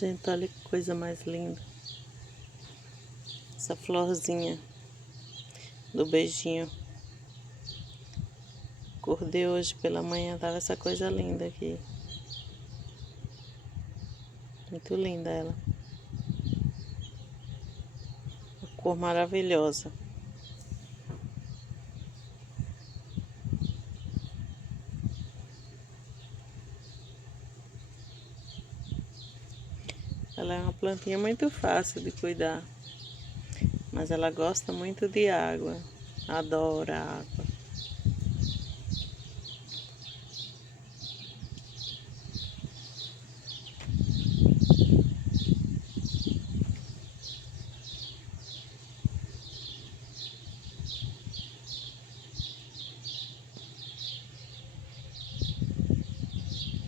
Gente, olha que coisa mais linda. Essa florzinha do beijinho. Acordei hoje pela manhã, tava essa coisa linda aqui. Muito linda ela. Uma cor maravilhosa. Ela é uma plantinha muito fácil de cuidar. Mas ela gosta muito de água. Adora água.